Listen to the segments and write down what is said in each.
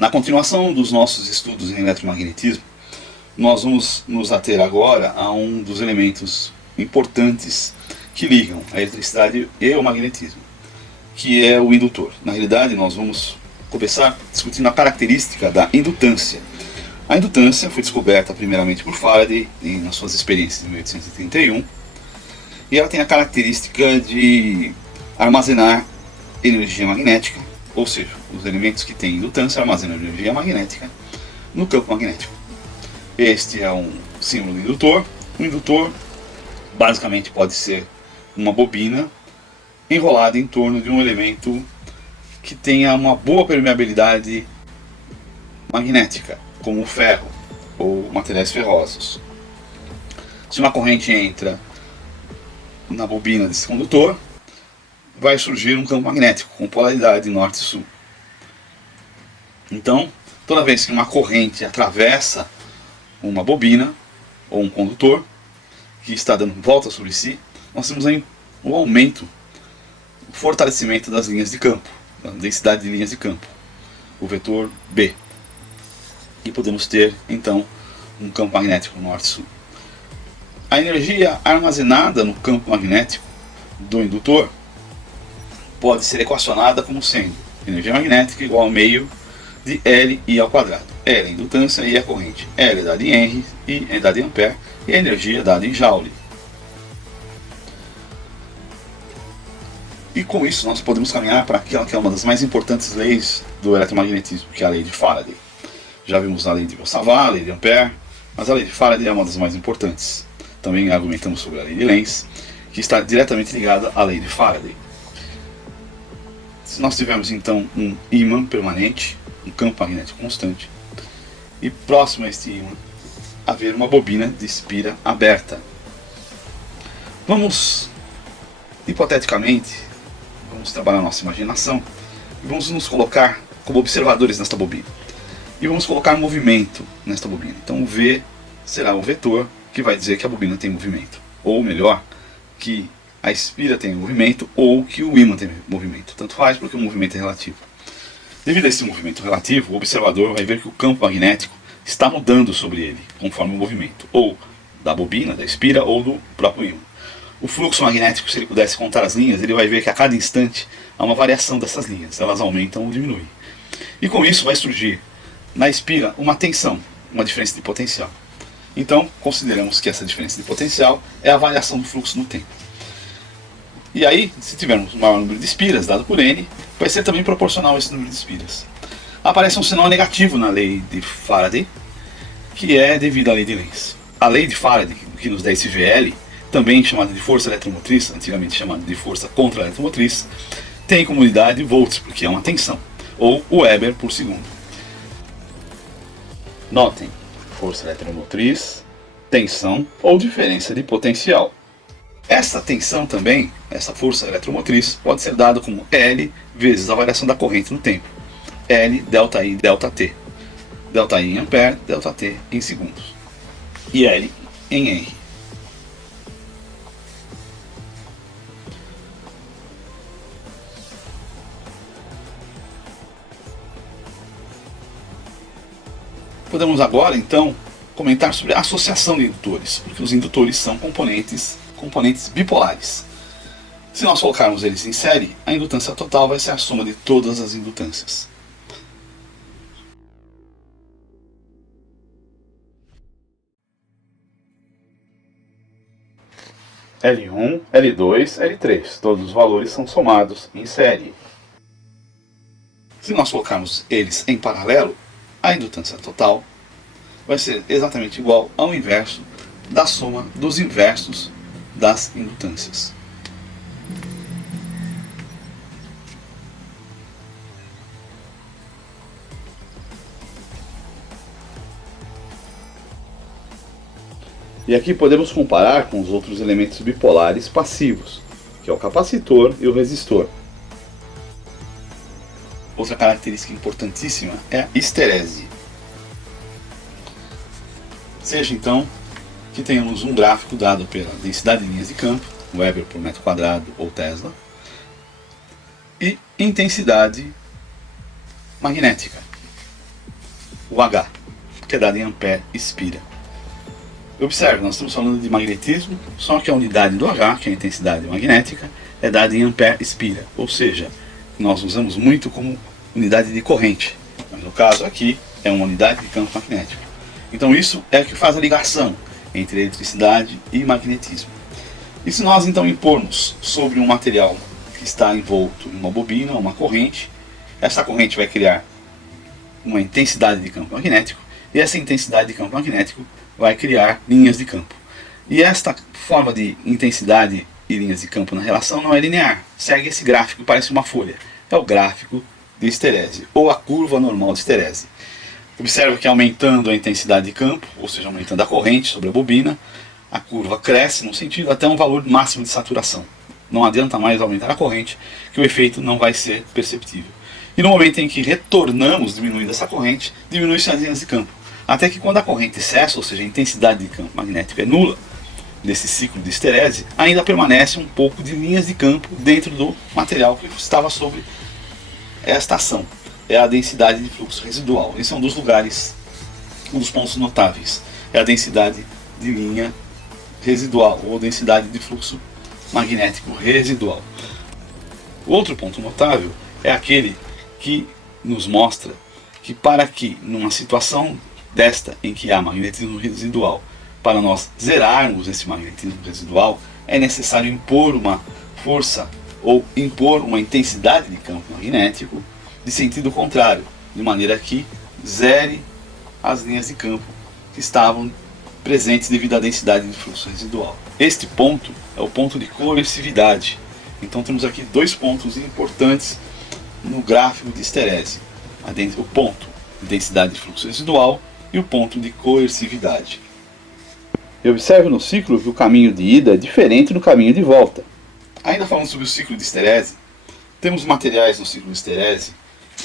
Na continuação dos nossos estudos em eletromagnetismo, nós vamos nos ater agora a um dos elementos importantes que ligam a eletricidade e o magnetismo, que é o indutor. Na realidade, nós vamos começar discutindo a característica da indutância. A indutância foi descoberta primeiramente por Faraday nas suas experiências em 1831, e ela tem a característica de armazenar energia magnética, ou seja, os elementos que têm indutância armazenam energia magnética no campo magnético. Este é um símbolo do indutor. O indutor basicamente pode ser uma bobina enrolada em torno de um elemento que tenha uma boa permeabilidade magnética, como o ferro ou materiais ferrosos. Se uma corrente entra na bobina desse condutor, vai surgir um campo magnético com polaridade norte e sul. Então, toda vez que uma corrente atravessa uma bobina ou um condutor que está dando volta sobre si, nós temos aí um aumento, o fortalecimento das linhas de campo, da densidade de linhas de campo, o vetor B. E podemos ter, então, um campo magnético norte-sul. A energia armazenada no campo magnético do indutor pode ser equacionada como sendo energia magnética igual ao meio de Li ao quadrado. L é a indutância e a corrente. L é dada em Henry, I é dada em ampere e a energia é dada em joule. E com isso nós podemos caminhar para aquela que é uma das mais importantes leis do eletromagnetismo, que é a lei de Faraday. Já vimos a lei de Savart, a lei de Ampère, mas a lei de Faraday é uma das mais importantes. Também argumentamos sobre a lei de Lenz, que está diretamente ligada à lei de Faraday. Se nós tivermos então um ímã permanente, um campo magnético constante, e próximo a este ímã haver uma bobina de espira aberta. Vamos, hipoteticamente, vamos trabalhar a nossa imaginação e vamos nos colocar como observadores nesta bobina. E vamos colocar movimento nesta bobina. Então o V será o vetor que vai dizer que a bobina tem movimento. Ou melhor, que a espira tem movimento ou que o ímã tem movimento. Tanto faz porque o movimento é relativo. Devido a esse movimento relativo, o observador vai ver que o campo magnético está mudando sobre ele, conforme o movimento, ou da bobina, da espira, ou do próprio ímã. O fluxo magnético, se ele pudesse contar as linhas, ele vai ver que a cada instante há uma variação dessas linhas, elas aumentam ou diminuem. E com isso vai surgir, na espira, uma tensão, uma diferença de potencial. Então, consideramos que essa diferença de potencial é a variação do fluxo no tempo. E aí, se tivermos um maior número de espiras, dado por N, vai ser também proporcional a esse número de espiras. Aparece um sinal negativo na lei de Faraday, que é devido à lei de Lenz. A lei de Faraday, que nos dá esse VL, também chamada de força eletromotriz, antigamente chamada de força contra-eletromotriz, tem como unidade volts, porque é uma tensão, ou Weber por segundo. Notem, força eletromotriz, tensão ou diferença de potencial. Essa tensão também, essa força eletromotriz, pode ser dada como L vezes a variação da corrente no tempo. L, delta I, delta T. Delta I em ampere, delta T em segundos. E L em Henry. Podemos agora, então, comentar sobre a associação de indutores, porque os indutores são componentes bipolares. Se nós colocarmos eles em série, a indutância total vai ser a soma de todas as indutâncias. L1, L2, L3, todos os valores são somados em série. Se nós colocarmos eles em paralelo, a indutância total vai ser exatamente igual ao inverso da soma dos inversos das indutâncias. E aqui podemos comparar com os outros elementos bipolares passivos, que é o capacitor e o resistor. Outra característica importantíssima é a histerese. Seja então que tenhamos um gráfico dado pela densidade de linhas de campo, Weber por metro quadrado ou Tesla, e intensidade magnética. o H, que é dado em ampere espira. Observe, nós estamos falando de magnetismo, só que a unidade do H, que é a intensidade magnética, é dada em ampere espira, ou seja, nós usamos muito como unidade de corrente, mas no caso aqui é uma unidade de campo magnético. Então isso é o que faz a ligação entre eletricidade e magnetismo. E se nós então impormos sobre um material que está envolto em uma bobina, uma corrente, essa corrente vai criar uma intensidade de campo magnético, e essa intensidade de campo magnético vai criar linhas de campo. E esta forma de intensidade e linhas de campo na relação não é linear, segue esse gráfico, parece uma folha. É o gráfico de histéresis, ou a curva normal de histéresis. Observe que aumentando a intensidade de campo, ou seja, aumentando a corrente sobre a bobina, a curva cresce no sentido até um valor máximo de saturação. Não adianta mais aumentar a corrente, que o efeito não vai ser perceptível. E no momento em que retornamos diminuindo essa corrente, diminui-se as linhas de campo. Até que quando a corrente cessa, ou seja, a intensidade de campo magnético é nula, nesse ciclo de histéresis, ainda permanece um pouco de linhas de campo dentro do material que estava sobre esta ação. É a densidade de fluxo residual. Esse é um dos lugares, um dos pontos notáveis. É a densidade de linha residual, ou densidade de fluxo magnético residual. O outro ponto notável é aquele que nos mostra que para que numa situação desta em que há magnetismo residual, para nós zerarmos esse magnetismo residual, é necessário impor uma força ou impor uma intensidade de campo magnético de sentido contrário, de maneira que zere as linhas de campo que estavam presentes devido à densidade de fluxo residual. Este ponto é o ponto de coercividade. Então temos aqui dois pontos importantes no gráfico de histéresis: o ponto de densidade de fluxo residual e o ponto de coercividade. E observe no ciclo que o caminho de ida é diferente do caminho de volta. Ainda falando sobre o ciclo de histéresis, temos materiais no ciclo de histéresis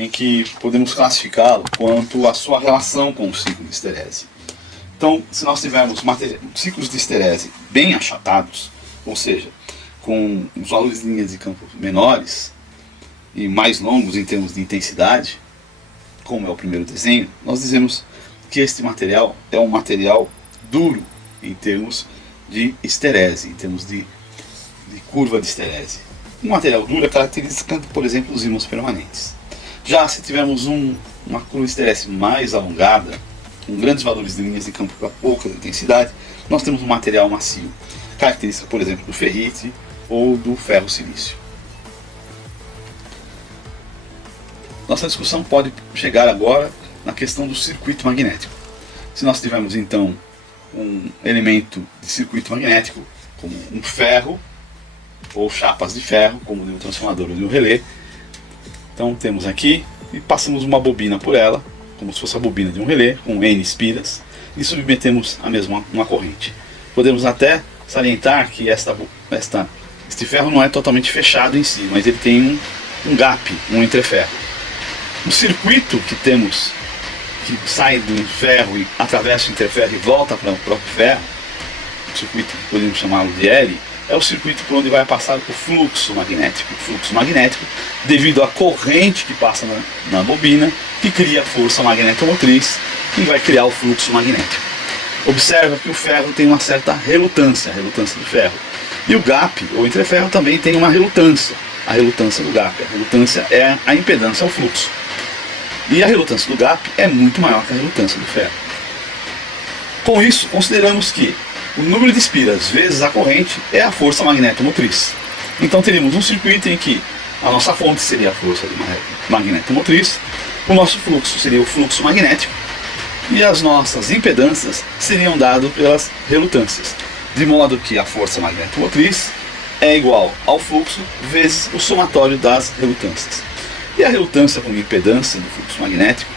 em que podemos classificá-lo quanto à sua relação com o ciclo de histéresis. Então, se nós tivermos ciclos de histéresis bem achatados, ou seja, com os valores de linhas de campo menores e mais longos em termos de intensidade, como é o primeiro desenho, nós dizemos que este material é um material duro em termos de histéresis, em termos de curva de histéresis. Um material duro é característica, por exemplo, dos ímãs permanentes. Já se tivermos uma curva de histéresis mais alongada, com grandes valores de linhas de campo para pouca intensidade, nós temos um material macio, característica, por exemplo, do ferrite ou do ferro silício. Nossa discussão pode chegar agora na questão do circuito magnético. Se nós tivermos então um elemento de circuito magnético, como um ferro, ou chapas de ferro, como o transformador ou o relé, então temos aqui, e passamos uma bobina por ela, como se fosse a bobina de um relé, com N espiras, e submetemos a mesma uma corrente. Podemos até salientar que este ferro não é totalmente fechado em si, mas ele tem um gap, um entreferro. O circuito que temos, que sai do ferro e atravessa o interferro e volta para o próprio ferro, o circuito que podemos chamá-lo de L, é o circuito por onde vai passar o fluxo magnético. O fluxo magnético, devido à corrente que passa na bobina, que cria a força magnetomotriz e vai criar o fluxo magnético. Observa que o ferro tem uma certa relutância, a relutância do ferro. E o gap, ou entreferro, também tem uma relutância, a relutância do gap. A relutância é a impedância ao fluxo. E a relutância do gap é muito maior que a relutância do ferro. Com isso, consideramos que o número de espiras vezes a corrente é a força magnetomotriz. Então teríamos um circuito em que a nossa fonte seria a força magnetomotriz, o nosso fluxo seria o fluxo magnético e as nossas impedâncias seriam dadas pelas relutâncias, de modo que a força magnetomotriz é igual ao fluxo vezes o somatório das relutâncias. E a relutância como impedância do fluxo magnético,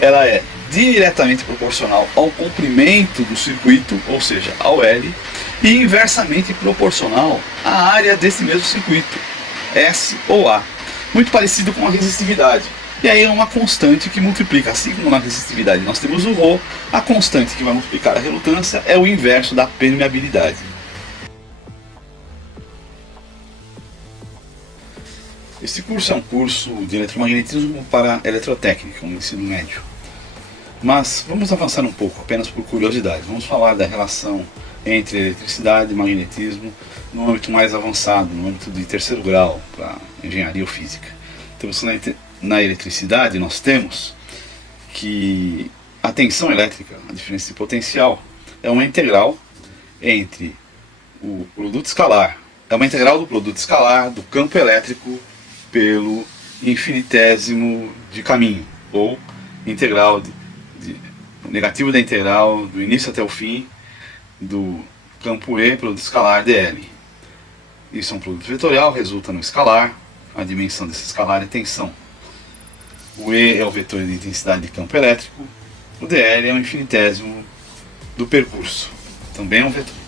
ela é diretamente proporcional ao comprimento do circuito, ou seja, ao L, e inversamente proporcional à área desse mesmo circuito, S ou A, muito parecido com a resistividade. E aí é uma constante que multiplica, assim como na resistividade nós temos o ρ, a constante que vai multiplicar a relutância é o inverso da permeabilidade. Este curso é um curso de eletromagnetismo para eletrotécnica, um ensino médio. Mas vamos avançar um pouco, apenas por curiosidade. Vamos falar da relação entre eletricidade e magnetismo no âmbito mais avançado, no âmbito de terceiro grau, para engenharia ou física. Então, na eletricidade nós temos que a tensão elétrica, a diferença de potencial, é uma integral entre o produto escalar, é uma integral do produto escalar do campo elétrico pelo infinitésimo de caminho, ou integral negativo da integral do início até o fim do campo E produto escalar dl. Isso é um produto vetorial, resulta no escalar, a dimensão desse escalar é tensão. O E é o vetor de intensidade de campo elétrico, o dl é o infinitésimo do percurso, também é um vetor.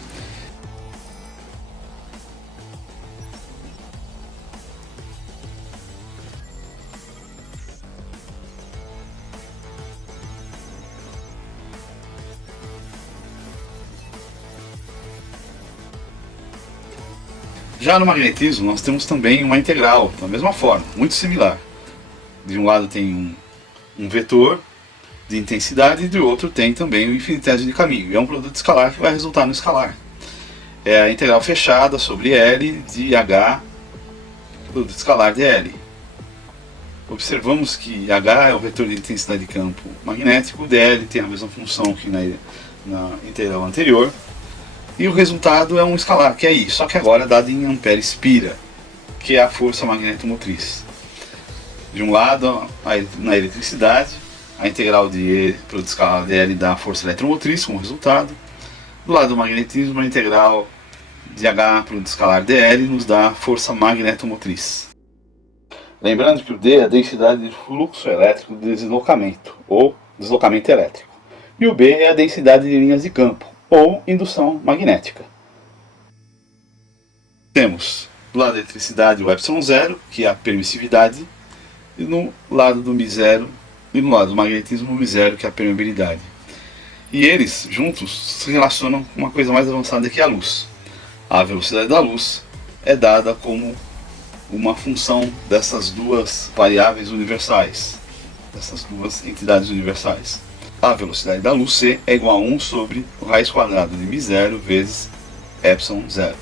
Já no magnetismo nós temos também uma integral, da mesma forma, muito similar. De um lado tem um vetor de intensidade e do outro tem também o infinitésimo de caminho. É um produto escalar que vai resultar no escalar. É a integral fechada sobre L de H, produto escalar de L. Observamos que H é o vetor de intensidade de campo magnético, dl tem a mesma função que na integral anterior. E o resultado é um escalar, que é I, só que agora é dado em ampere-espira, que é a força magnetomotriz. De um lado, na eletricidade, a integral de E produto escalar dl dá a força eletromotriz como resultado. Do lado do magnetismo, a integral de H produto escalar dl nos dá a força magnetomotriz. Lembrando que o D é a densidade de fluxo elétrico de deslocamento, ou deslocamento elétrico. E o B é a densidade de linhas de campo, ou indução magnética. Temos do lado da eletricidade o ε0, que é a permissividade, e no lado do μ0, e no lado do magnetismo o μ0, que é a permeabilidade. E eles juntos se relacionam com uma coisa mais avançada que a luz. A velocidade da luz é dada como uma função dessas duas variáveis universais, dessas duas entidades universais. A velocidade da luz C é igual a 1 sobre o raiz quadrada de μ0 vezes ε0.